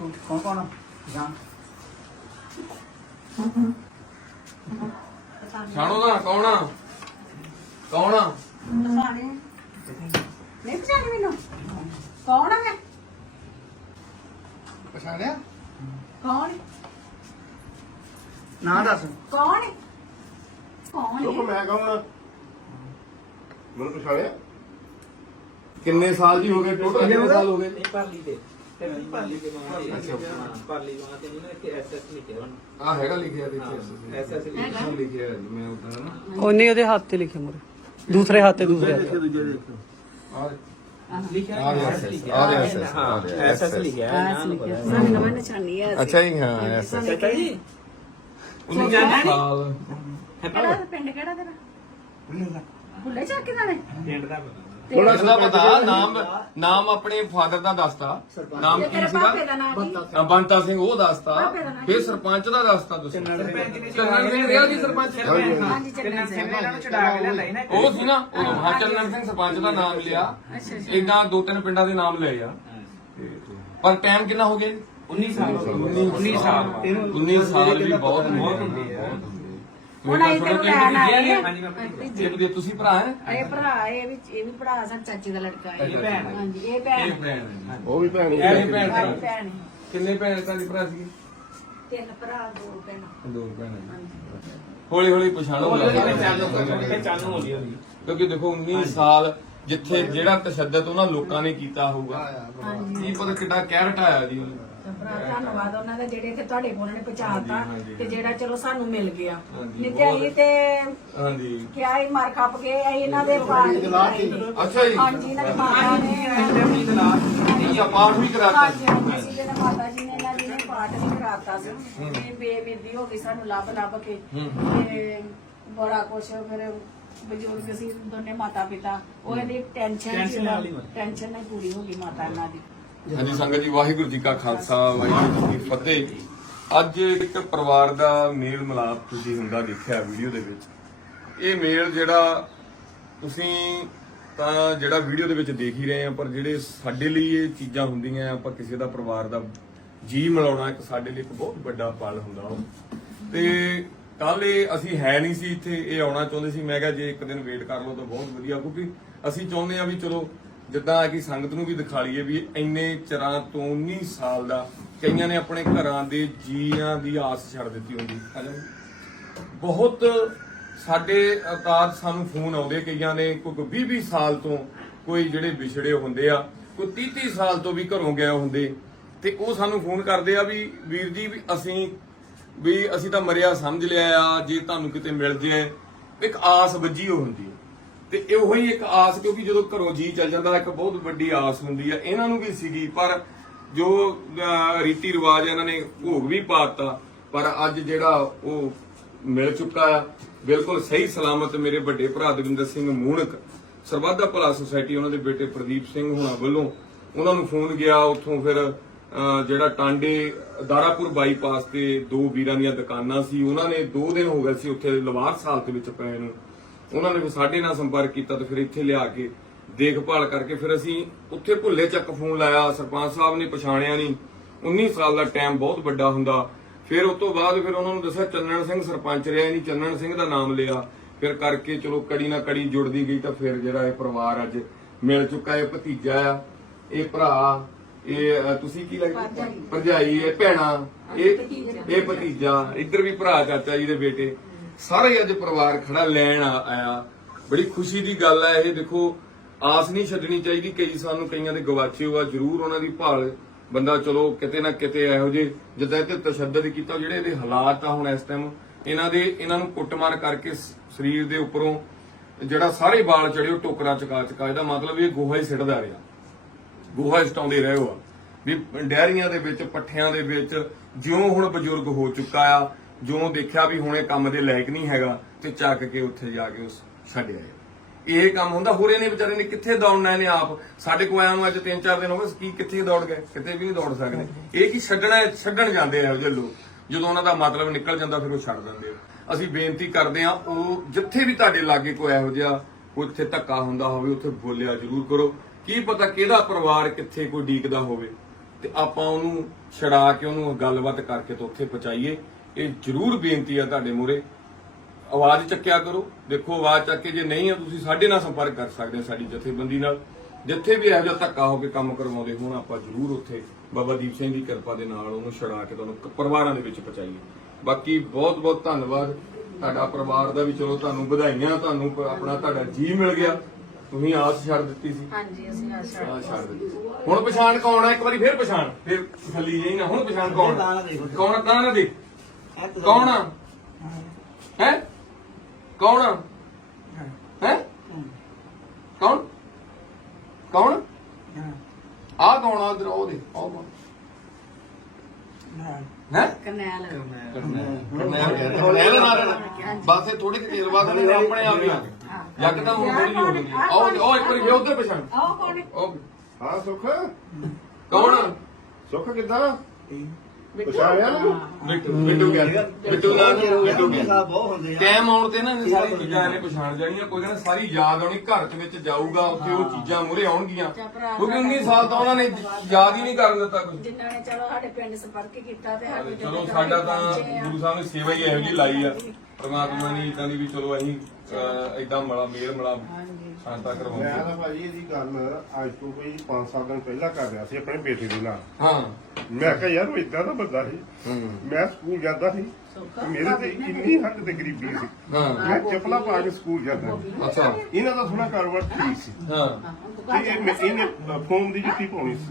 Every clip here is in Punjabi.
ਦੇਖੋ ਕੌਣ ਕੌਣ ਜਾਂ ਦਾ ਕੌਣ ਆ? ਕੌਣ ਆ? ਨਹੀਂ ਪਛਾਣੀ ਮੈਨੂੰ। ਕੌਣ ਹੈ ਪਛਾਣਿਆ? ਕੌਣ? ਨਾਂ ਦੱਸ। ਕੌਣ? ਹੈ ਕੌਣ ਲੋਕ ਹੈ ਮੈਂ ਕਹੂੰਗਾ ਮੈਨੂੰ ਪਛਾਣਿਆ? ਕਿੰਨੇ ਸਾਲ ਜੀ ਹੋ ਗਏ? ਟੋਟਲ ਕਿੰਨੇ ਸਾਲ ਹੋ ਗਏ? ਨਹੀਂ ਪਾਲੀ ਤੇ ਤੇ ਨਹੀਂ ਪਾਲੀ ਤੇ ਮਾਂ ਤੇ ਹਾਂ ਪਾਲੀ ਮਾਂ ਤੇ ਜਿਹਨੇ ਕਿ ਐਸਐਸ ਲਿਖਿਆ ਹੁਣ ਆ ਹੈਗਾ ਲਿਖਿਆ ਦੇਖਿਆ ਐਸਐਸ ਲਿਖਿਆ ਹਾਂ? ਲਿਖਿਆ ਹੈ ਜੀ, ਮੈਂ ਉਧਰ ਨਾ। ਉਹਨੇ ਉਹਦੇ ਹੱਥ ਤੇ ਲਿਖੇ ਮੁਰੇ। ਦੂਸਰੇ ਹੱਥ ਤੇ ਦੂਸਰੇ ਹੱਥ ਤੇ। ਆ ਲਿਖਿਆ ਆ ਰਿਹਾ SS ਲਿਖਿਆ ਆ ਰਿਹਾ SS, ਆ ਹਾਂ ਰਿਹਾ ਐਸਐਸ SS ਲਿਖਿਆ ਐਸ ਲਿਖਿਆ। ਸਾਨੂੰ ਨਵਾਂ ਨਿਸ਼ਾਨੀ ਹੈ ਅੱਛਾ ਜੀ ਹਾਂ ਐਸਐਸ ਚਾਚਾ ਜੀ? 19 ਸਾਲ। ਕਿਹੜਾ ਪਿੰਡ ਕਿਹੜਾ ਤੇਰਾ? ਭੁੱਲੇ ਚੱਕ ਦਾ ਨੇ ਪਿੰਡ ਦਾ ਪਤਾ। ਪੁਲਿਸ ਦਾ ਪਤਾ ਨਾਮ ਨਾਮ ਆਪਣੇ ਫਾਦਰ ਦਾ ਦੱਸਤਾ। ਨਾਮ ਕੀ ਤੇਰੇ ਸੀਗਾ? ਪਾਪੇ ਦਾ ਨਾਂ ਕੀ? ਅ, ਬੰਤਾ ਸਿੰਘ ਉਹ ਦੱਸਤਾ। ਪਾਪੇ ਦਾ ਨਾਂ ਫਿਰ ਸਰਪੰਚ ਦਾ ਦੱਸਤਾ ਤੁਸੀਂ। ਚੰਨਣ ਸਿੰਘ ਰਿਹਾ ਜੀ ਸਰਪੰਚ? ਹਾਂਜੀ ਚੱਲਣਾ ਸੀ ਇਹਨਾਂ ਨੂੰ ਛਡਾ ਕੇ ਲਿਆਈ ਨਾ ਉਹ ਸੀ ਨਾ ਉਦੋਂ ਹਾਂ ਚੰਨਣ ਸਿੰਘ ਸਰਪੰਚ ਦਾ ਨਾਮ ਲਿਆ। ਇਦਾਂ ਦੋ ਤਿੰਨ ਪਿੰਡਾਂ ਦੇ ਨਾਮ ਲਏ ਆ। ਪਰ ਟਾਈਮ ਕਿੰਨਾ ਹੋ ਗਿਆ? ਜੀ 19 ਸਾਲ। 19 ਸਾਲ। 19 ਸਾਲ ਵੀ ਬਹੁਤ ਬਹੁਤ ਹੁੰਦੇ ਆ। ਹੁਣ ਅਸੀਂ ਤੈਨੂੰ ਲੈਣ ਆਏ ਆ। ਹਾਂਜੀ ਮੈਂ ਆਪਣੀ ਇੱਕ ਦੇ ਤੁਸੀਂ ਭਰਾ ਹੈ? ਇਹ ਭਰਾ ਇਹ ਵੀ ਇਹ ਵੀ ਭਰਾ ਸਾਡਾ ਚਾਚੇ ਦਾ ਲੜਕਾ ਹੈ। ਇਹ ਭੈਣ ਹੈ। ਹਾਂਜੀ ਇਹ ਇਹ ਭੈਣ ਭੈਣ ਹੈ ਜੀ। ਉਹ ਵੀ ਭੈਣ ਹੀ ਇਹ ਹੈ। ਭੈਣ ਸਾਡੀ ਭਰਾ। ਭੈਣ ਹੈ। ਕਿੰਨੇ ਭੈਣ ਤੁਹਾਡੇ ਭਰਾ ਸੀਗੇ? ਤਿੰਨ ਭਰਾ ਦੋ ਭੈਣਾਂ। ਦੋ ਭੈਣਾਂ ਹੌਲੀ ਹੌਲੀ ਪਛਾਣੋ ਚਾਲੂ ਚਾਲੂ ਹੋ ਗਈ ਉਹਦੀ ਕਿਉਂਕਿ ਦੇਖੋ 19 ਸਾਲ ਜਿੱਥੇ ਜਿਹੜਾ ਤਸ਼ੱਦਦ ਉਹਨਾਂ ਲੋਕਾਂ ਨੇ ਕੀਤਾ ਹੋਊਗਾ। ਕੀ ਪਤਾ ਕਿੱਡਾ ਕਹਿਰ ਢਾਇਆ ਜੀ ਉਹਨੇ। ਭਰਾ ਧੰਨਵਾਦ ਉਹਨਾਂ ਦਾ ਜਿਹੜੇ ਕਿ ਤੁਹਾਡੇ ਕੋਲ ਨੇ ਪਹੁੰਚਾਤਾ ਹਾਂਜੀ, ਤੇ ਜਿਹੜਾ ਚਲੋ ਸਾਨੂੰ ਮਿਲ ਗਿਆ। ਹਾਂਜੀ, ਨਹੀਂ ਤੇ ਅਸੀਂ ਤੇ ਹਾਂਜੀ। ਕਿਹਾ ਹੀ ਮਾਰ ਖੱਪ ਕੇ ਅਸੀਂ ਇਹਨਾਂ ਦੇ ਪਾਠ ਵੀ ਕਰਾਏ ਨੇ। ਅੱਛਾ ਜੀ। ਹਾਂਜੀ ਇਹਨਾਂ ਦੀ ਮਾਤਾ ਨੇ ਅੱਛਾ ਪਾਠ ਵੀ ਕਰਾਤਾ। ਹਾਂਜੀ ਹਾਂਜੀ ਸੀ ਜਿਹੜਾ ਮਾਤਾ ਜੀ ਨੇ ਇਹਨਾਂ ਜੀ ਨੇ ਪਾਠ ਵੀ ਕਰਾਤਾ ਸੀ। ਤੇ ਹੋ ਗਈ ਸਾਨੂੰ ਲੱਭ ਲੱਭ ਕੇ। ਤੇ ਬੜਾ ਕੁਛ ਫਿਰ ਬਜ਼ੁਰਗ ਸੀ ਦੋਨੇ ਮਾਤਾ ਪਿਤਾ ਉਹ ਇਹਦੀ ਟੈਨਸ਼ਨ Tension ਨਾਲ ਹੀ ਮਰ ਗਈ। ਟੈਨਸ਼ਨ ਨਾਲ ਪੂਰੀ ਹੋ ਗਈ ਮਾਤਾ ਇਹਨਾਂ ਦੀ। ਹਾਂਜੀ, ਸੰਗਤ ਜੀ, ਵਾਹਿਗੁਰੂ ਜੀ ਕਾ ਖਾਲਸਾ, ਵਾਹਿਗੁਰੂ ਜੀ ਕੀ ਫਤਿਹ। ਅੱਜ ਇੱਕ ਪਰਿਵਾਰ ਦਾ ਮੇਲ ਮਿਲਾਪ ਤੁਸੀਂ ਹੁੰਦਾ ਦੇਖਿਆ ਵੀਡੀਓ ਦੇ ਵਿੱਚ। ਇਹ ਮੇਲ ਜਿਹੜਾ ਤੁਸੀਂ ਤਾਂ ਜਿਹੜਾ ਵੀਡੀਓ ਦੇ ਵਿੱਚ ਦੇਖ ਹੀ ਰਹੇ ਆ, ਪਰ ਜਿਹੜੇ ਸਾਡੇ ਲਈ ਇਹ ਚੀਜ਼ਾਂ ਹੁੰਦੀਆਂ, ਆਪਾਂ ਕਿਸੇ ਦਾ ਪਰਿਵਾਰ ਦਾ ਜੀ ਮਿਲਾਉਣਾ, ਇੱਕ ਸਾਡੇ ਲਈ ਇੱਕ ਬਹੁਤ ਵੱਡਾ ਪਲ ਹੁੰਦਾ ਉਹ। ਤੇ ਕੱਲ ਇਹ ਅਸੀਂ ਹੈ ਨਹੀਂ ਸੀ ਇੱਥੇ, ਇਹ ਆਉਣਾ ਚਾਹੁੰਦੇ ਸੀ। ਮੈਂ ਕਿਹਾ ਜੇ ਇੱਕ ਦਿਨ ਵੇਟ ਕਰ ਲਓ ਤਾਂ ਬਹੁਤ ਵਧੀਆ, ਕਿਉਂਕਿ ਅਸੀਂ ਚਾਹੁੰਦੇ ਆ ਵੀ ਚਲੋ ਜਿੱਦਾਂ ਕਿ ਸੰਗਤ ਨੂੰ ਵੀ ਦਿਖਾ ਲਈਏ ਵੀ ਇੰਨੇ ਚਿਰਾਂ ਤੋਂ 19 ਸਾਲ ਦਾ ਕਈਆਂ ਨੇ ਆਪਣੇ ਘਰਾਂ ਦੇ ਜੀਆਂ ਦੀ ਆਸ ਛੱਡ ਦਿੱਤੀ ਹੁੰਦੀ। ਆ ਬਹੁਤ ਸਾਡੇ ਅਕਾਦ ਸਾਨੂੰ ਫੋਨ ਆਉਂਦੇ ਕਈਆਂ ਨੇ ਕੋਈ 20 20 ਸਾਲ ਤੋਂ ਕੋਈ ਜਿਹੜੇ ਵਿਛੜੇ ਹੁੰਦੇ ਆ, ਕੋਈ 30 30 ਸਾਲ ਤੋਂ ਵੀ ਘਰੋਂ ਗਏ ਹੁੰਦੇ ਤੇ ਉਹ ਸਾਨੂੰ ਫੋਨ ਕਰਦੇ ਆ ਵੀ ਵੀਰ ਜੀ ਵੀ ਅਸੀਂ ਵੀ ਅਸੀਂ ਤਾਂ ਮਰਿਆ ਸਮਝ ਲਿਆ ਆ, ਜੇ ਤੁਹਾਨੂੰ ਕਿਤੇ ਮਿਲ ਜੇ, ਇੱਕ ਆਸ ਵੱਜੀ ਹੋ ਹੁੰਦੀ ਹੈ ਤੇ ਇਹੋ ਹੀ ਇੱਕ ਆਸ, ਕਿਉਂਕਿ ਜਦੋਂ ਘਰੋਂ ਜੀ ਚੱਲ ਜਾਂਦਾ, ਇੱਕ ਬਹੁਤ ਵੱਡੀ ਆਸ ਹੁੰਦੀ ਆ। ਇਹਨਾਂ ਨੂੰ ਵੀ ਸੀਗੀ, ਪਰ ਜੋ ਰੀਤੀ ਰਿਵਾਜ ਇਹਨਾਂ ਨੇ ਭੋਗ ਵੀ ਪਾਤਾ ਪਰ ਅੱਜ ਜਿਹੜਾ ਉਹ ਮਿਲ ਚੁੱਕਾ ਆ, ਬਿਲਕੁਲ ਸਹੀ ਸਲਾਮਤ ਮੇਰੇ ਵੱਡੇ ਭਰਾ ਦਵਿੰਦਰ ਸਿੰਘ ਮੂਣਕ ਸਰਬੱਤ ਭਲਾ ਸੁਸਾਇਟੀ, ਉਹਨਾਂ ਦੇ ਬੇਟੇ ਪ੍ਰਦੀਪ ਸਿੰਘ ਹੁਣਾਂ ਵੱਲੋਂ ਉਹਨਾਂ ਨੂੰ ਫੋਨ ਗਿਆ, ਉੱਥੋਂ ਫਿਰ ਜਿਹੜਾ ਟਾਂਡੇ, ਦਾਰਾਪੁਰ ਬਾਈਪਾਸ ਤੇ ਦੋ ਵੀਰਾਂ ਦੀਆਂ ਦੁਕਾਨਾਂ ਸੀ। ਉਹਨਾਂ ਨੇ 2 ਦਿਨ ਹੋ ਗਏ ਸੀ ਉੱਥੇ, ਲਵਾਰ ਸਾਲ ਦੇ ਵਿੱਚ ਪਏ ਨੂੰ। ਉਹਨਾਂ ਨੇ ਫਿਰ ਸਾਡੇ ਨਾਲ ਸੰਪਰਕ ਕੀਤਾ ਤੇ ਫਿਰ ਇੱਥੇ ਲਿਆ ਕੇ ਦੇਖਭਾਲ ਕਰਕੇ ਫਿਰ ਅਸੀਂ ਉੱਥੇ ਭੁੱਲੇ ਚੱਕ ਫੋਨ ਲਾਇਆ ਸਰਪੰਚ ਸਾਹਿਬ ਨੇ ਪਛਾਣਿਆ ਨਹੀਂ। 19 ਸਾਲ ਦਾ ਟਾਈਮ ਬਹੁਤ ਵੱਡਾ ਹੁੰਦਾ। ਫਿਰ ਉਸ ਤੋਂ ਬਾਅਦ ਫਿਰ ਉਹਨਾਂ ਨੂੰ ਦੱਸਿਆ ਚੰਨਣ ਸਿੰਘ ਸਰਪੰਚ ਰਿਹਾ ਨਹੀਂ ਚੰਨਣ ਸਿੰਘ ਦਾ ਨਾਮ ਲਿਆ। ਫਿਰ ਕਰਕੇ ਚਲੋ ਕੜੀ ਨਾ ਕੜੀ ਜੁੜਦੀ ਗਈ ਤਾਂ ਫਿਰ ਜਿਹੜਾ ਇਹ ਪਰਿਵਾਰ ਅੱਜ ਮਿਲ ਚੁੱਕਾ ਇਹ ਭਤੀਜਾ ਆ ਇਹ ਭਰਾ ਇਹ ਤੁਸੀਂ ਕੀ ਲੱਗਦਾ? ਭਰਜਾਈ। ਇਹ ਭੈਣਾ ਇਹ ਇਹ ਭਤੀਜਾ। ਇੱਧਰ ਵੀ ਭਰਾ ਚਾਚਾ ਜੀ ਦੇ ਬੇਟੇ। ਸਾਰੇ ਅੱਜ ਪਰਿਵਾਰ ਖੜਾ ਲੈਣ ਆਇਆ। ਬੜੀ ਖੁਸ਼ੀ ਦੀ ਗੱਲ ਹੈ ਇਹ ਦੇਖੋ, ਆਸ ਨਹੀਂ ਛੱਡਣੀ ਚਾਹੀਦੀ ਕਈ ਸਾਨੂੰ ਕਈਆਂ ਦੇ ਗਵਾਚੇ ਹੋਆ, ਜ਼ਰੂਰ ਉਹਨਾਂ ਦੀ ਭਾਲ। ਬੰਦਾ ਚਲੋ, ਕਿਤੇ ਨਾ ਕਿਤੇ ਇਹੋ ਜਿਹੇ ਜਿੱਦਾਂ ਤੇ ਤਸ਼ੱਦਦ ਕੀਤਾ, ਜਿਹੜੇ ਇਹਦੇ ਹਾਲਾਤ ਆ ਹੁਣ ਇਸ ਟਾਈਮ ਇਹਨਾਂ ਦੇ ਇਹਨਾਂ ਨੂੰ ਕੁੱਟਮਾਰ ਕਰਕੇ ਸਰੀਰ ਦੇ ਉੱਪਰੋਂ ਜਿਹੜਾ ਸਾਰੇ ਵਾਲ ਚੜੇ ਉਹ ਟੋਕਰਾ ਚਕਾ ਚਕਾ, ਇਹਦਾ ਮਤਲਬ ਇਹ ਗੋਹਾ ਹੀ ਸਿੱਟਦਾ ਰਿਹਾ। ਗੋਹਾ ਸਟਾਉਂਦੇ ਰਹੇ ਹੋ ਵੀ ਡੈਰੀਆਂ ਦੇ ਵਿੱਚ, ਪੱਠਿਆਂ ਦੇ ਵਿੱਚ, ਜਿਉਂ ਹੁਣ ਬਜ਼ੁਰਗ ਹੋ ਚੁੱਕਾ ਆ ਜਿਉਂ ਦੇਖਿਆ ਵੀ ਹੁਣ ਇਹ ਕੰਮ ਦੇ ਲਾਇਕ ਨਹੀਂ ਹੈਗਾ ਤੇ ਚੱਕ ਕੇ ਉੱਥੇ ਜਾ ਕੇ ਉਸ ਛੱਡਿਆ ਇਹ ਕੰਮ ਹੁੰਦਾ, ਹੋਰ ਇਹਨੇ ਵਿਚਾਰੇ ਨੇ ਕਿੱਥੇ ਦੌੜਨਾ ਇਹਨੇ ਆਪ? ਸਾਡੇ ਕੋਲ ਆਇਆ ਨੂੰ ਅੱਜ 3-4 ਦਿਨ ਹੋ ਗਏ, ਕੀ ਕਿੱਥੇ ਦੌੜ ਗਏ? ਕਿਤੇ ਵੀ ਨਹੀਂ ਦੌੜ ਸਕਦੇ। ਇਹ ਕੀ ਛੱਡਣਾ ਛੱਡਣ ਜਾਂਦੇ ਆ ਜਿਹੇ ਲੋਕ। ਜਦੋਂ ਉਹਨਾਂ ਦਾ ਮਤਲਬ ਨਿਕਲ ਜਾਂਦਾ, ਫਿਰ ਉਹ ਛੱਡ ਦਿੰਦੇ ਆ। ਅਸੀਂ ਬੇਨਤੀ ਕਰਦੇ ਆ ਉਹ ਜਿੱਥੇ ਵੀ ਤੁਹਾਡੇ ਲਾਗੇ ਕੋਈ ਇਹੋ ਜਿਹਾ ਕੋਈ ਉੱਥੇ ਧੱਕਾ ਹੁੰਦਾ ਹੋਵੇ, ਉੱਥੇ ਬੋਲਿਆ ਜ਼ਰੂਰ ਕਰੋ। ਕੀ ਪਤਾ ਕਿਹਦਾ ਪਰਿਵਾਰ ਕਿੱਥੇ ਕੋਈ ਡੀਕਦਾ ਹੋਵੇ। ਤੇ ਆਪਾਂ ਉਹਨੂੰ ਛੜਾ ਕੇ ਉਹਨੂੰ ਗੱਲਬਾਤ ਕਰਕੇ ਤੇ ਉੱਥੇ ਪਹੁੰਚਾਈਏ। ਇਹ ਜ਼ਰੂਰ ਬੇਨਤੀ ਆ ਤੁਹਾਡੇ ਮੂਹਰੇ। ਆਵਾਜ਼ ਚੱਕਿਆ ਕਰੋ। ਦੇਖੋ ਆਵਾਜ਼ ਚੱਕ ਕੇ ਜੇ ਨਹੀਂ ਆ ਤੁਸੀਂ ਸਾਡੇ ਨਾਲ ਸੰਪਰਕ ਕਰ ਸਕਦੇ ਹੋ ਸਾਡੀ ਜਥੇਬੰਦੀ ਨਾਲ। ਜਿੱਥੇ ਵੀ ਇਹੋ ਜਿਹਾ ਧੱਕਾ ਹੋ ਕੇ ਕੰਮ ਕਰਵਾਉਂਦੇ ਹੋਣ ਆਪਾਂ ਜ਼ਰੂਰ ਉੱਥੇ ਬਾਬਾ ਦੀਪ ਸਿੰਘ ਦੀ ਕਿਰਪਾ ਦੇ ਨਾਲ ਉਹਨੂੰ ਛੜਾ ਕੇ ਤੁਹਾਨੂੰ ਪਰਿਵਾਰਾਂ ਦੇ ਵਿੱਚ ਪਹੁੰਚਾਈਏ। ਬਾਕੀ ਬਹੁਤ ਬਹੁਤ ਧੰਨਵਾਦ। ਤੁਹਾਡਾ ਪਰਿਵਾਰ ਦਾ ਵੀ ਚਲੋ ਤੁਹਾਨੂੰ ਵਧਾਈਆਂ ਤੁਹਾਨੂੰ ਆਪਣਾ ਤੁਹਾਡਾ ਜੀ ਮਿਲ ਗਿਆ। ਤੁਸੀਂ ਆਸ ਛੱਡ ਦਿੱਤੀ ਸੀ। ਹਾਂਜੀ ਅਸੀਂ ਆਸ਼ਾ ਆਸ ਛੱਡ ਦਿੱਤੀ। ਹੁਣ ਪਛਾਣ ਕੌਣ ਆ? ਇੱਕ ਵਾਰੀ ਫੇਰ ਪਛਾਣ। ਫੇਰ ਥੱਲੀ ਜਾਈ ਨਾ ਹੁਣ ਪਛਾਣ ਕੌਣ? ਕੌਣ? ਤਾਂ ਨਾ ਦੇ ਕੌਣ ਹੈ? ਕੌਣ ਹੈ? ਕੌਣ? ਕੌਣ? ਆ ਕੌਣ ਆ ਉਧਰ? ਉਹ ਦੇ ਉਹ ਕੌਣ? ਹੈ? ਕਰਨੈਲ। ਕਰਨੈਲ ਨਾਲ ਬਸ ਇਹ ਥੋੜੀ ਦੇਰ ਬਾਅਦ ਨਹੀਂ ਆਪਣੇ ਆਪ ਹੀ ਆ। ਗਏ ਯਕਦਮ ਹੁਣ ਥੋੜੀ ਹੋ ਗਈ ਉਹ ਉਹ ਇੱਕ ਵਾਰੀ ਫੇਰ ਉਧਰ ਪਛਾਣ। ਕੌਣ? ਹੈ? ਉਹ ਹਾਂ ਸੁੱਖ? ਕੌਣ ਆ? ਸੁੱਖ ਕਿੱਦਾਂ? ਪਛਾਣਿਆ ਨਾ ਬਿੱਟੂ ਬਿੱਟੂ ਗਿਆ ਬਿੱਟੂ ਨਾਲ ਬਿੱਟੂ ਗਿਆ ਬਹੁਤ ਹੁੰਦੇ ਆ। ਟਾਈਮ ਆਉਣ ਤੇ ਨਾ ਇਹ ਸਾਰੀ ਚੀਜ਼ਾਂ ਇਹਨੇ ਪਛਾਣ ਜਾਣੀਆਂ ਕੋਈ ਕਹਿੰਦਾ ਸਾਰੀ ਯਾਦ ਆਉਣੀ ਘਰ ਦੇ ਵਿੱਚ ਜਾਊਗਾ ਉੱਥੇ ਉਹ ਚੀਜ਼ਾਂ ਮੂਰੇ ਆਉਣਗੀਆਂ। ਕਿਉਂਕਿ 19 ਸਾਲ ਤਾਂ ਉਹਨਾਂ ਨੇ ਯਾਦ ਹੀ ਨਹੀਂ ਕਰਨ ਦਿੱਤਾ ਕੁਝ ਜਿਨ੍ਹਾਂ ਨੇ ਚਲੋ ਸਾਡੇ ਪਿੰਡ ਸੰਪਰਕ ਕੀਤਾ ਤੇ ਸਾਡੇ ਚਲੋ ਸਾਡਾ ਤਾਂ ਗੁਰੂ ਸਾਹਿਬ ਨੇ ਸੇਵਾ ਹੀ ਇਹੋ ਜਿਹੀ ਲਾਈ ਆ। ਪ੍ਰਮਾਤਮਾ ਨੇ ਇਦਾਂ ਦੀ ਵੀ ਚਲੋ ਅਸੀਂ ਇਦਾਂ ਮਲਾ ਮੇਰ ਮਲਾ ਸ਼ਾਂਤਾ ਮੈਂ ਕਰਵਾਉਂਦੇ ਤਾਂ ਭਾਜੀ ਇਹਦੀ ਗੱਲ ਅੱਜ ਤੋਂ ਕੋਈ 5-7 ਦਿਨ ਪਹਿਲਾਂ ਕਰ ਰਿਹਾ ਸੀ ਆਪਣੇ ਬੇਟੇ ਦੇ ਨਾਲ। ਹਾਂ। ਮੈਂ ਕਿਹਾ ਯਾਰ ਉਹ ਇਦਾਂ ਦਾ ਬੰਦਾ ਸੀ। ਮੈਂ ਸਕੂਲ ਜਾਂਦਾ ਸੀ। ਮੇਰੇ ਤੇ ਇੰਨੀ ਹੱਦ ਤੇ ਗਰੀਬੀ ਸੀ। ਹਾਂ। ਮੈਂ ਚੱਪਲਾਂ ਪਾ ਕੇ ਸਕੂਲ ਜਾਂਦਾ ਸੀ। ਅੱਛਾ। ਇਹਨਾਂ ਦਾ ਥੋੜਾ ਕਾਰੋਬਾਰ ਠੀਕ ਸੀ। ਹਾਂ। ਤੇ ਇਹ ਮੈਂ- ਇਹਨੇ ਫੋਮ ਦੀ ਜੁੱਤੀ ਪਾਉਣੀ ਸੀ।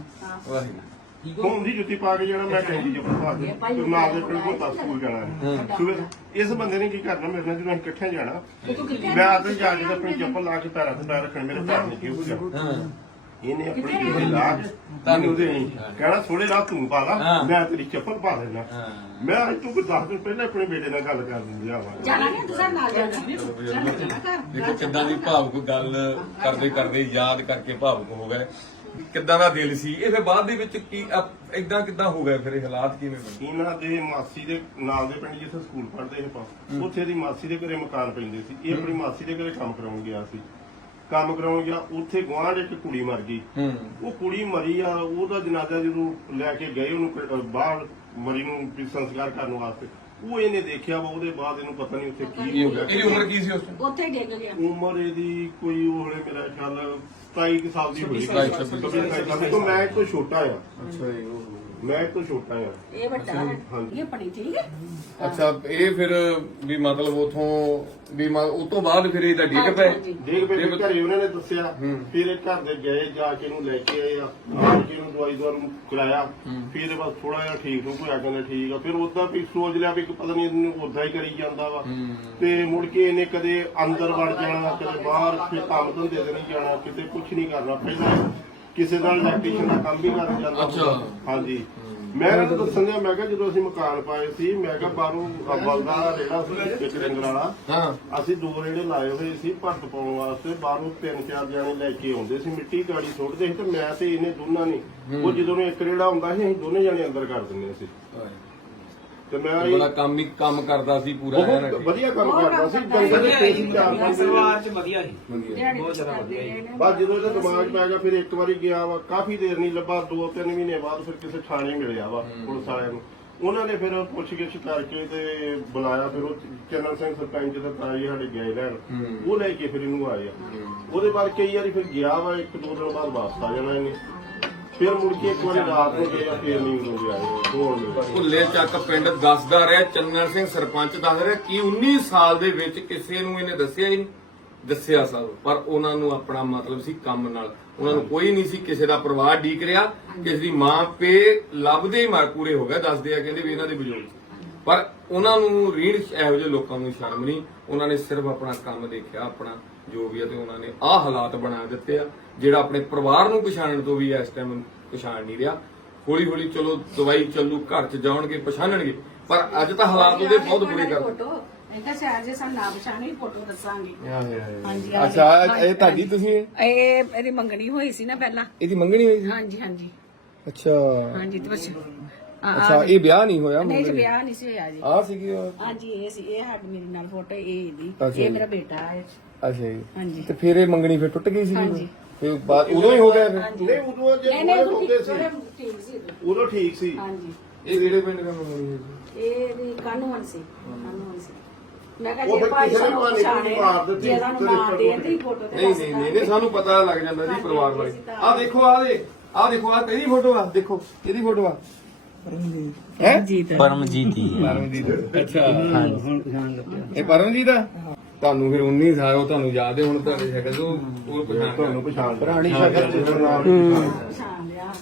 ਵਾਹਿਗੁਰੂ। ਫੋਮ ਦੀ ਜੁੱਤੀ ਪਾ ਕੇ ਜਾਣਾ ਮੈਂ ਕਹਿੰਦੀ ਚੱਪਲ ਪਾ ਕੇ ਤੇ ਨਾਲ ਦੇ ਪਿੰਡ ਕੋਲ ਸਕੂਲ ਜਾਣਾ। ਹੈ। ਸਵੇਰੇ ਇਸ ਬੰਦੇ ਨੇ ਕੀ ਕਰਨਾ ਮੇਰੇ ਨਾਲ ਜਦੋਂ ਅਸੀਂ ਇਕੱਠੇ ਜਾਣਾ ਮੈਂ ਆਤੇ ਜਾ ਕੇ ਆਪਣੀ ਚੱਪਲ ਲਾ ਕੇ ਪੈਰਾਂ ਤੇ ਪੈਰ ਰੱਖਣ ਮੇਰੇ ਪੈਰ ਨਹੀਂ ਕਿਉਂ ਗਿਆ। ਹਾਂ। ਇਹਨੇ ਆਪਣੀ ਜੁੱਤੀ ਲਾ ਕੇ ਤੁਹਾਨੂੰ ਉਹਦੇ ਨਹੀਂ ਕਹਿਣਾ ਥੋੜੇ ਰਾਤ ਤੂੰ ਪਾ ਲਾ ਹਾਂ। ਮੈਂ ਤੇਰੀ ਚੱਪਲ ਪਾ ਦੇਣਾ ਹਾਂ। ਮੈਂ ਅੱਜ ਤੋਂ ਕੋਈ 10 ਦਿਨ ਪਹਿਲਾਂ ਆਪਣੇ ਬੇਟੇ ਨਾਲ ਗੱਲ ਕਰ ਦਿੰਦੀ ਆ ਜਾਣਾ ਨਹੀਂ ਤੁਸੀਂ ਨਾਲ ਜਾਣਾ। ਦੇਖੋ ਕਿੱਦਾਂ ਦੀ ਭਾਵੁਕ ਗੱਲ ਕਰਦੇ ਕਰਦੇ ਯਾਦ ਕਰਕੇ ਭਾਵੁਕ ਹੋ ਗਏ। ਕਿੱਦਾਂ ਦਾ ਦਿਲ ਸੀ? ਇਹ ਫਿਰ ਬਾਅਦ ਦੇ ਵਿੱਚ ਕੀ ਇਦਾਂ ਕਿੱਦਾਂ ਹੋ ਗਏ ਫਿਰ ਇਹ ਹਾਲਾਤ ਕਿਵੇਂ ਬਣੇ? ਇਹਨਾਂ ਦੇ ਮਾਸੀ ਦੇ ਨਾਲ ਦੇ ਪਿੰਡ ਜਿੱਥੇ ਸਕੂਲ ਪੜ੍ਹਦੇ ਸੀ ਆਪਾਂ ਉੱਥੇ ਦੀ ਮਾਸੀ ਦੇ ਘਰੇ ਮਕਾਨ ਪੈਂਦੇ ਸੀ। ਇਹ ਆਪਣੀ ਮਾਸੀ ਦੇ ਘਰੇ ਕੰਮ ਕਰਾਉਣ ਗਿਆ ਸੀ। ਕੰਮ ਕਰਾਉਣ ਗਿਆ ਉੱਥੇ ਗੁਆਂਢ ਇੱਕ ਕੁੜੀ ਮਰ ਗਈ। ਹੂੰ। ਉਹ ਕੁੜੀ ਮਰੀ ਆ ਉਹਦਾ ਜਨਾਜ਼ਾ ਜਦੋਂ ਲੈ ਕੇ ਗਏ ਉਹਨੂੰ ਬਾਹਰ ਮਰੀ ਨੂੰ ਸੰਸਕਾਰ ਕਰਨ ਵਾਸਤੇ। ਉਹ ਇਹਨੇ ਦੇਖਿਆ ਵਾ ਉਹਦੇ ਬਾਅਦ ਇਹਨੂੰ ਪਤਾ ਨਹੀਂ ਉੱਥੇ ਕੀ ਹੋ ਗਿਆ। ਇਹਦੀ ਉਮਰ ਕੀ ਸੀ ਉਸ ਟਾਈਮ ਉੱਥੇ ਹੀ ਡਿੱਗ ਗਿਆ। ਉਮਰ ਇਹਦੀ ਕੋਈ ਉਹਲੇ ਮੇਰਾ ਖਿਆਲ 27 ਕੁ ਸਾਲ ਦੀ ਹੋਈ ਸਤਾਈ, ਛੱਬੀ। ਤੋਂ ਮੈਂ ਇਹ ਤੋਂ ਛੋਟਾ ਆ ਅੱਛਾ ਜੀ ਮੈਂ ਇਹ ਤੋਂ ਛੋਟਾ ਆ ਇਹ ਵੱਡਾ ਹੈ। ਇਹ ਪਣੀ ਠੀਕ ਹੈ? ਅੱਛਾ ਇਹ ਫਿਰ ਵੀ ਮਤਲਬ ਉਥੋਂ ਵੀ ਉਹ ਤੋਂ ਬਾਅਦ ਫਿਰ ਇਹਦਾ ਡਿੱਗ ਪਏ? ਹਾਂਜੀ। ਦੇਖ ਬੇ ਇਹ ਘਰੇ ਉਹਨਾਂ ਨੇ ਦੱਸਿਆ ਹੂੰ। ਫਿਰ ਇਹ ਘਰ ਦੇ ਗਏ ਜਾ ਕੇ ਇਹਨੂੰ ਲੈ ਕੇ ਆਏ ਆ। ਆ ਕੇ ਇਹਨੂੰ ਦਵਾਈ ਦਵਾਰ ਕਰਾਇਆ ਫਿਰ ਇਹਦੇ ਬਾਅਦ ਥੋੜਾ ਜਿਹਾ ਠੀਕ ਹੋ ਗਿਆ ਕਹਿੰਦੇ ਠੀਕ ਆ। ਫਿਰ ਉਦਾਂ ਵੀ ਸੋਚ ਲਿਆ ਵੀ ਪਤਾ ਨਹੀਂ ਇਹਨੂੰ ਉਦਾਂ ਹੀ ਕਰੀ ਜਾਂਦਾ ਵਾ। ਤੇ ਮੁੜ ਕੇ ਇਹਨੇ ਕਦੇ ਅੰਦਰ ਵੜ ਜਾਣਾ ਕਦੇ ਬਾਹਰ ਫਿਰ ਕੰਮ ਧੰਦੇ ਤੇ ਨਹੀਂ ਜਾਣਾ ਕਿਤੇ ਕੁਝ ਨਹੀਂ ਕਰਨਾ। ਪਹਿਲਾਂ ਕਿਸੇ ਨਾਲ ਇਲੈਕਟ੍ਰੀਸ਼ੀਅਨ ਦਾ ਕੰਮ ਵੀ ਕਰਨ ਜਾਂਦਾ ਅੱਛਾ। ਹਾਂਜੀ। ਮੈਂ ਇਹਨਾਂ ਨੂੰ ਦੱਸਣ ਦਿਆ ਮੈਂ ਕਿਹਾ ਜਦੋਂ ਅਸੀਂ ਮਕਾਨ ਪਾਏ ਸੀ ਮੈਂ ਕਿਹਾ ਬਾਹਰੋਂ ਅੱਬਲ ਦਾ ਰੇੜਾ ਸੀ ਇੱਕ ਰਿੰਗਰ ਵਾਲਾ। ਹਾਂ। ਅਸੀਂ ਦੋ ਰੇੜੇ ਲਾਏ ਹੋਏ ਸੀ ਭਰਤ ਪਾਉਣ ਵਾਸਤੇ ਬਾਹਰੋਂ ਤਿੰਨ ਚਾਰ ਜਣੇ ਲੈ ਕੇ ਆਉਂਦੇ ਸੀ ਮਿੱਟੀ ਗਾੜੀ ਸੁੱਟਦੇ ਸੀ ਤੇ ਮੈਂ ਤੇ ਇਹਨੇ ਦੋਨਾਂ ਨੇ ਉਹ ਜਦੋਂ ਨੂੰ ਇੱਕ ਰੇੜਾ ਹੁੰਦਾ ਸੀ ਅਸੀਂ ਦੋਨੇ ਜਣੇ ਅੰਦਰ ਕਰ ਦਿੰਦੇ ਸੀ। ਤੇ ਮੈਂ ਇਹ ਬੜਾ ਕੰਮ ਹੀ ਕੰਮ ਕਰਦਾ ਸੀ ਪੂਰਾ ਐਨ ਬਹੁਤ। ਵਧੀਆ ਕੰਮ ਬਹੁਤ ਕਰਦਾ ਸੀ ਕੰਮ ਜੰਗਲ ਦੇ ਵਧੀਆ ਪੇਸ਼ ਚਾਰ ਸੀ ਪੰਜ ਪਰਿਵਾਰ ਚ ਵਧੀਆ ਸੀ। ਵਧੀਆ। ਦਿਹਾੜੀ ਬਹੁਤ ਜ਼ਿਆਦਾ ਕਰਦੇ ਵਧੀਆ ਨੇ। ਬਸ ਜਦੋਂ ਇਹਦੇ ਦਿਮਾਗ ਪੈ ਗਿਆ ਫਿਰ ਇੱਕ ਵਾਰੀ ਗਿਆ ਵਾ ਕਾਫੀ ਦੇਰ ਨਹੀਂ ਲੱਭਾ ਦੋ ਤਿੰਨ ਮਹੀਨੇ ਬਾਅਦ ਫਿਰ ਕਿਸੇ ਥਾਣੇ ਮਿਲਿਆ ਵਾ ਪੁਲਿਸ ਵਾਲਿਆਂ ਨੂੰ। ਉਹਨਾਂ ਨੇ ਫਿਰ ਪੁੱਛਗਿੱਛ ਕਰਕੇ ਤੇ ਬੁਲਾਇਆ ਫਿਰ ਉਹ ਚੰਨਨ ਸਿੰਘ ਸਰਪੰਚ ਤੇ ਤਾਈ ਸਾਡੇ ਗਏ ਲੈਣ ਉਹ ਲੈ ਕੇ ਫਿਰ ਇਹਨੂੰ ਆਏ ਆ। ਉਹਦੇ ਬਾਅਦ ਕਈ ਵਾਰੀ ਫਿਰ ਗਿਆ ਵਾ ਇੱਕ ਦੋ ਦਿਨ ਬਾਅਦ ਵਾਪਸ ਆ ਜਾਣਾ ਇਹਨੇ। ਫਿਰ ਮੁੜ ਕੇ ਇੱਕ ਵਾਰੀ ਰਾਤ ਨੂੰ ਗਏ ਫਿਰ ਨਹੀਂ ਹੋ ਗਿਆ, ਹੋਰ ਮਿਲਿਆ ਭੁੱਲੇ ਚੱਕ ਪਿੰਡ ਦੱਸਦਾ ਰਿਹਾ, ਚੰਨਣ ਸਿੰਘ ਸਰਪੰਚ ਦੱਸ ਰਿਹਾ ਕਿ 19 ਸਾਲ ਦੇ ਵਿੱਚ ਕਿਸੇ ਨੂੰ ਇਹਨੇ ਦੱਸਿਆ ਹੀ ਨਹੀਂ, ਦੱਸਿਆ ਸਭ, ਪਰ ਉਹਨਾਂ ਨੂੰ ਆਪਣਾ ਮਤਲਬ ਸੀ ਕੰਮ ਨਾਲ। ਉਹਨਾਂ ਨੂੰ ਕੋਈ ਨਹੀਂ ਸੀ, ਕਿਸੇ ਦਾ ਪਰਿਵਾਰ ਢੀਕ ਰਿਹਾ, ਕਿਸੇ ਦੀ ਮਾਂ ਪੇ ਲੱਭਦੇ ਹੀ ਮਾਰ ਪੂਰੇ ਹੋ ਗਏ, ਦੱਸਦੇ ਆ ਕਹਿੰਦੇ ਵੀ ਇਹਨਾਂ ਦੇ ਬਜ਼ੁਰਗ ਪਰ ਉਹਨਾਂ ਨੂੰ ਰੀੜ ਇਹੋ ਜਿਹੇ ਲੋਕਾਂ ਨੂੰ ਸ਼ਰਮ ਨਹੀਂ, ਉਹਨਾਂ ਨੇ ਸਿਰਫ ਆਪਣਾ ਕੰਮ ਦੇਖਿਆ, ਆਪਣਾ ਜੋ ਵੀ ਹੈ ਤੇ ਉਹਨਾਂ ਨੇ ਆਹ ਹਾਲਾਤ ਬਣਾ ਦਿੱਤੇ ਆ ਜਿਹੜਾ ਆਪਣੇ ਪਰਿਵਾਰ ਨੂੰ ਪਛਾਣਨ ਤੋਂ ਵੀ ਇਸ ਟਾਈਮ ਪਛਾਣ ਨਹੀਂ ਰਿਹਾ। ਹੌਲੀ ਹੌਲੀ ਚਲੋ ਦਵਾਈ ਚੱਲੂ ਘਰ ਚ ਜਾਣਗੇ ਪਛਾਣਨਗੇ ਪਰ ਅੱਜ ਤਾਂ ਹਾਲਾਤ ਉਹਦੇ ਬਹੁਤ ਬੁਰੇ ਕਰ ਫੋਟੋ ਇਹ ਤਾਂ ਸ਼ਾਇਦ ਜੇ ਸਾਨੂੰ ਨਾ ਪਛਾਣੇ ਫੋਟੋ ਦੱਸਾਂਗੇ। ਹਾਂਜੀ ਅੱਛਾ ਇਹ ਤੁਹਾਡੀ ਤੁਸੀਂ ਇਹ- ਇਹ ਇਹਦੀ ਮੰਗਣੀ ਹੋਈ ਸੀ ਨਾ ਪਹਿਲਾਂ। ਇਹਦੀ ਮੰਗਣੀ ਹੋਈ ਸੀ? ਹਾਂਜੀ ਹਾਂਜੀ। ਅੱਛਾ। ਹਾਂਜੀ ਤੇ ਬਸ ਆ- ਆ- ਅੱਛਾ ਇਹ ਵਿਆਹ ਨਹੀਂ ਹੋਇਆ ਨਹੀਂ ਜੀ, ਮੰਗਣੀ? ਵਿਆਹ ਨਹੀਂ ਸੀ ਹੋਇਆ ਜੀ। ਆ ਸੀਗੀ ਉਹ? ਹਾਂਜੀ ਇਹ ਸੀ ਇਹ ਸਾਡੀ ਮੇਰੇ ਨਾਲ ਫੋਟੋ ਇਹ ਇਹਦੀ। ਅੱਛਾ ਇਹ ਜੀ। ਮੇਰਾ ਬੇਟਾ ਹੈ। ਅੱਛਾ ਜੀ। ਹਾਂਜੀ। ਤੇ ਫਿਰ ਇਹ ਮੰਗਣੀ ਫਿਰ ਟੁੱਟ ਗਈ ਸੀ ਹਾਂਜੀ। ਫਿਰ ਬਾਅਦ ਉਦੋਂ ਹੀ ਹੋ ਗਿਆ ਫਿਰ? ਹਾਂਜੀ। ਨਹੀਂ ਉਦੋਂ ਜੇ ਨਹੀਂ ਨਹੀਂ ਉਹਦੇ ਉਹ ਠੀਕ ਸੀ। ਠੀਕ ਸੀ ਉਦੋਂ। ਠੀਕ ਸੀ। ਹਾਂਜੀ। ਇਹ ਕਿਹੜੇ ਪਿੰਡ ਦਾ ਮਾਮਲਾ ਹੈ ਇਹ ਵੀ ਕਾਨੂੰਨ ਸੀ ਕਾਨੂੰਨ ਸੀ। ਮੈਂ ਕਿਹਾ ਉਹ ਜੇ ਫਿਰ ਭਾਈ ਕਿਸੇ ਨੇ ਸਾਨੂੰ ਮਾਰ ਪਛਾਣੇ ਮਾਰ ਦਿੱਤੀ, ਜੇ ਸਾਨੂੰ ਤੇਰੇ ਨਾ ਦੇ ਦੀ ਫੋਟੋ ਤੇ ਨਹੀਂ ਨਹੀਂ ਨਹੀਂ ਨਹੀਂ, ਸਾਨੂੰ ਪਤਾ ਲੱਗ ਜਾਂਦਾ ਜੀ ਪਰਿਵਾਰ ਬਾਰੇ। ਆ ਦੇਖੋ ਆ ਦੇ ਆ ਦੇਖੋ ਆ ਤੇਰੀ ਫੋਟੋ ਆ ਦੇਖੋ ਇਹਦੀ ਫੋਟੋ ਆ। ਹੈ। ਪਰਮਜੀਤ ਹੀ ਪਰਮਜੀਤ। ਅੱਛਾ ਇਹ ਪਰਮਜੀਤ ਆ? ਤੁਹਾਨੂੰ ਫਿਰ 19 ਸਾਲ ਉਹ ਤੁਹਾਨੂੰ ਯਾਦ ਹੈ ਹੁਣ ਤੁਹਾਡੇ ਸ਼ਕਲ ਤੋਂ ਉਹ ਪਛਾਣ ਤੁਹਾਨੂੰ ਪਛਾਣ ਪੁਰਾਣੀ ਸ਼ਕਲ ਦੇ ਨਾਲ ਪਛਾਣ ਲਿਆ।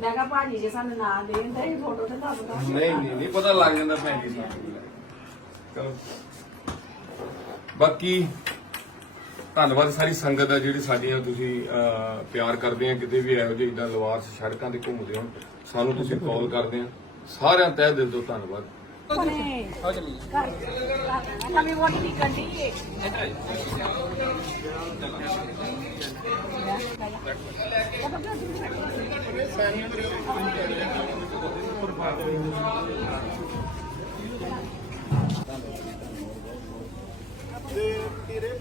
ਮੈਂ ਕਿਹਾ ਭਾਜੀ ਜੇ ਸਾਨੂੰ ਨਾ ਦੇਣ ਤਾਂ ਇਹ ਫੋਟੋ ਤੇ ਦੱਸਦਾ ਨਹੀਂ ਨਹੀਂ ਨਹੀਂ ਪਤਾ ਲੱਗ ਜਾਂਦਾ ਭੈਣ ਜੀ। ਚਲੋ। ਬਾਕੀ ਧੰਨਵਾਦ ਸਾਰੀ ਸੰਗਤ ਆ ਜਿਹੜੀ ਸਾਡੀਆਂ ਤੁਸੀਂ ਪਿਆਰ ਕਰਦੇ ਆ। ਕਿਤੇ ਵੀ ਇਹੋ ਜਿਹੇ ਇਦਾਂ ਲਵਾਰਸ ਸੜਕਾਂ ਤੇ ਘੁੰਮਦੇ ਹੋ ਸਾਨੂੰ ਤੁਸੀਂ ਕਾਲ ਕਰਦੇ ਆ। ਸਾਰਿਆਂ ਤਹਿ ਦਿਲ ਤੋਂ ਧੰਨਵਾਦ। ਨੇ ਨਵੀਂ ਵੋਟ ਨਹੀਂ ਕੱਢੀ ਏ ਤੇ ਤੇਰੇ